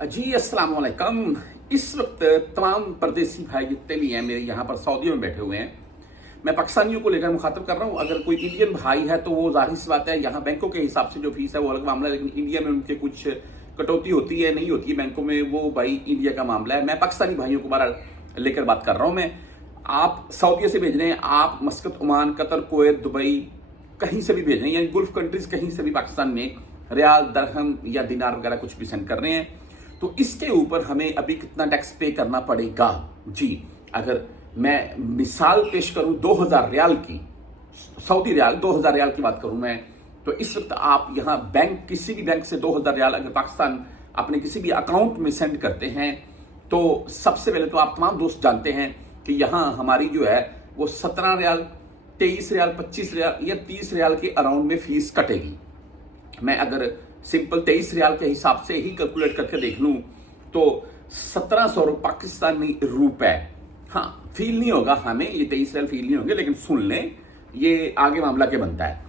जी अस्सलाम वालेकुम। इस वक्त तमाम परदेसी भाई जितने भी हैं मेरे यहाँ पर सऊदी में बैठे हुए हैं, मैं पाकिस्तानियों को लेकर मुखातब कर रहा हूँ। अगर कोई इंडियन भाई है तो वो जाहिर सी बात है, यहाँ बैंकों के हिसाब से जो फीस है वो अलग मामला है, लेकिन इंडिया में उनके कुछ कटौती होती है, नहीं होती है बैंकों में, वो भाई इंडिया का मामला है। मैं पाकिस्तानी भाइयों को बारा लेकर बात कर रहा हूँ। मैं आप सऊदी से भेज रहे हैं, आप मस्कत, ओमान, कतर, कुवैत, दुबई कहीं से भी भेज रहे हैं, यानी गुल्फ कंट्रीज कहीं से भी पाकिस्तान में रियाल, दरहम या दिनार वगैरह कुछ भी सेंड कर रहे हैं, तो इसके ऊपर हमें अभी कितना टैक्स पे करना पड़ेगा। जी, अगर मैं मिसाल पेश करूं 2000 रियाल की, सऊदी रियाल 2000 रियाल की बात करूं मैं, तो इस वक्त आप यहां बैंक, किसी भी बैंक से 2000 रियाल अगर पाकिस्तान अपने किसी भी अकाउंट में सेंड करते हैं, तो सबसे पहले तो आप तमाम दोस्त जानते हैं कि यहां हमारी जो है वो 17 रियाल, 23 रियाल, 25 रियाल या 30 रियाल के अराउंड में फीस कटेगी। मैं अगर सिंपल 23 रियाल के हिसाब से ही कैलकुलेट करके देख लूं तो 1700 पाकिस्तानी रुपए, हाँ फील नहीं होगा हमें, ये 23 रियाल फील नहीं होंगे, लेकिन सुन लें ये आगे मामला के बनता है।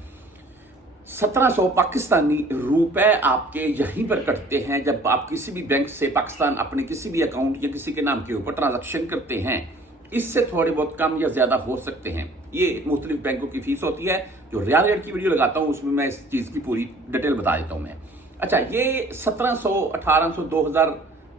1700 पाकिस्तानी रुपए आपके यहीं पर कटते हैं जब आप किसी भी बैंक से पाकिस्तान अपने किसी भी अकाउंट या किसी के नाम के ऊपर ट्रांजैक्शन करते हैं। इससे थोड़े बहुत कम या ज्यादा हो सकते हैं, ये मुख्तलिफ बैंकों की फीस होती है। जो रियाल रेट की वीडियो लगाता हूं उसमें मैं इस चीज की पूरी डिटेल बता देता हूं मैं। अच्छा, ये 1700, 1800, 2000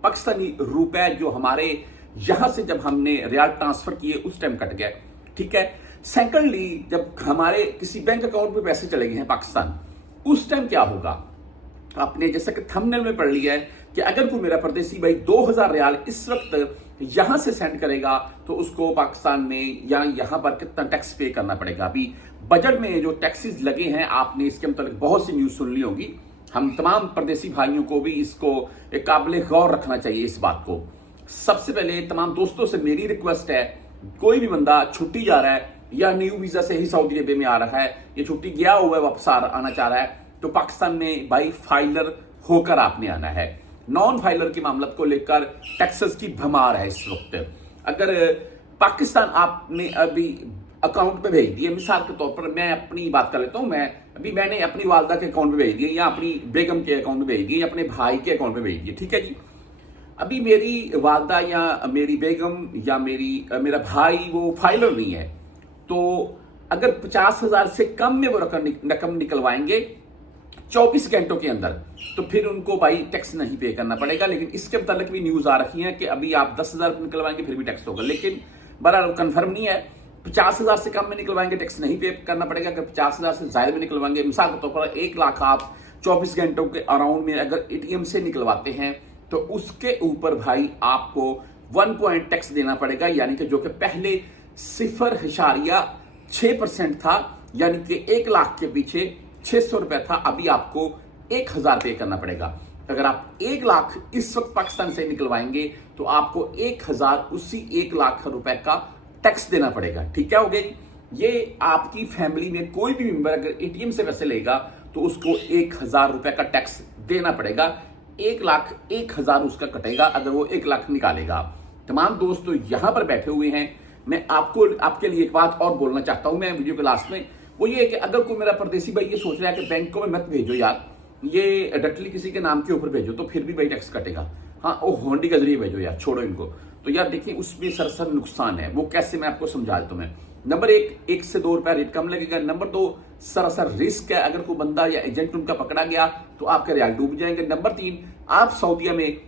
पाकिस्तानी रुपए जो हमारे यहां से जब हमने रियाल ट्रांसफर किए उस टाइम कट गए, ठीक है। सेकेंडली, जब हमारे किसी बैंक अकाउंट में पैसे चले गए हैं पाकिस्तान, उस टाइम क्या होगा, आपने जैसा कि थंबनेल में पढ़ लिया है कि अगर कोई मेरा परदेसी भाई 2000 रियाल इस वक्त यहां से सेंड करेगा तो उसको पाकिस्तान में या यहां पर कितना टैक्स पे करना पड़ेगा। अभी बजट में जो टैक्सेस लगे हैं, आपने इसके मतलब बहुत सी न्यूज सुन ली होगी। हम तमाम परदेसी भाइयों को भी इसको एक काबिल गौर रखना चाहिए इस बात को। सबसे पहले तमाम दोस्तों से मेरी रिक्वेस्ट है, कोई भी बंदा छुट्टी जा रहा है या न्यू वीजा से ही सऊदी अरब में आ रहा है, ये छुट्टी गया हुआ है वापस आना चाह रहा है, तो पाकिस्तान में बाई फाइलर होकर आपने आना है। नॉन फाइलर की मामलत को लेकर टैक्सेस की भमार है इस वक्त। अगर पाकिस्तान आपने अभी अकाउंट में भेज दिए, मिसाल के तौर पर मैं अपनी बात कर लेता हूं, मैंने अपनी वालदा के अकाउंट में भेज दिए या अपनी बेगम के अकाउंट में भेज दिए या अपने भाई के अकाउंट में भेज दिए, ठीक है जी। अभी मेरी वालदा या मेरी बेगम या मेरा भाई वो फाइलर नहीं है, तो अगर 50,000 से कम में वो रकम निकलवाएंगे 24 घंटों के अंदर, तो फिर उनको भाई टैक्स नहीं पे करना पड़ेगा। लेकिन इसके मुताबिक भी न्यूज आ रखी है कि अभी आप 10,000 निकलवाएंगे फिर भी टैक्स होगा, लेकिन बहरहाल कंफर्म नहीं है। 50,000 से कम में निकलवाएंगे टैक्स नहीं पे करना पड़ेगा। अगर 50,000 से ज्यादा में निकलवाएंगे, मिसाल के तौर पर 1 लाख आप 24 घंटों के अराउंड में अगर एटीएम से निकलवाते हैं, तो उसके ऊपर भाई आपको 1 पॉइंट टैक्स देना पड़ेगा, यानी कि जो कि पहले 0.6% था, यानी कि 1 लाख के पीछे 600 रुपए था, अभी आपको 1000 पे करना पड़ेगा। अगर आप 1 लाख इस वक्त पाकिस्तान से निकलवाएंगे तो आपको 1000 उसी 1 लाख रुपए का टैक्स देना पड़ेगा, ठीक है। हो गई। ये आपकी फैमिली में कोई भी मेंबर अगर एटीएम से पैसे लेगा तो उसको 1000 रुपए का टैक्स देना पड़ेगा। 1 लाख 1000 उसका कटेगा अगर वो 1 लाख निकालेगा। तमाम दोस्त तो यहां पर बैठे हुए हैं, मैं आपके लिए एक बात और बोलना चाहता हूं मैं वीडियो के लास्ट में, वो ये है कि अगर कोई मेरा परदेसी भाई ये सोच रहा है कि बैंकों में मत भेजो यार, ये डायरेक्टली किसी के नाम के ऊपर भेजो तो फिर भी भाई टैक्स कटेगा, हाँ वो होंडी के जरिए भेजो यार, छोड़ो इनको, तो यार देखिए उसमें सरसर नुकसान है। वो कैसे, मैं आपको समझा देता हूं मैं। नंबर 1 से 2 रुपया रेट कम लगेगा। नंबर 2, सरासर रिस्क है, अगर कोई बंदा या एजेंट उनका पकड़ा गया तो आपके रियाल डूब जाएंगे। नंबर 3, आप सऊदीया में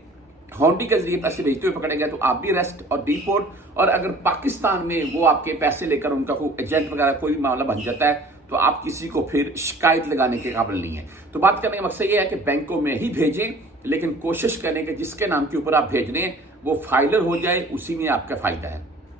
होंडी के जरिए पैसे भेजते हुए पकड़े गए तो आप भी अरेस्ट और डिपोर्ट, और अगर पाकिस्तान में वो आपके पैसे लेकर उनका कोई एजेंट वगैरह कोई भी मामला बन जाता है तो आप किसी को फिर शिकायत लगाने के काबिल नहीं है। तो बात करने का मकसद ये है कि बैंकों में ही भेजें, लेकिन कोशिश करें कि जिसके नाम के ऊपर आप भेज रहे हैं वो फाइलर हो जाए, उसी में आपका फायदा है।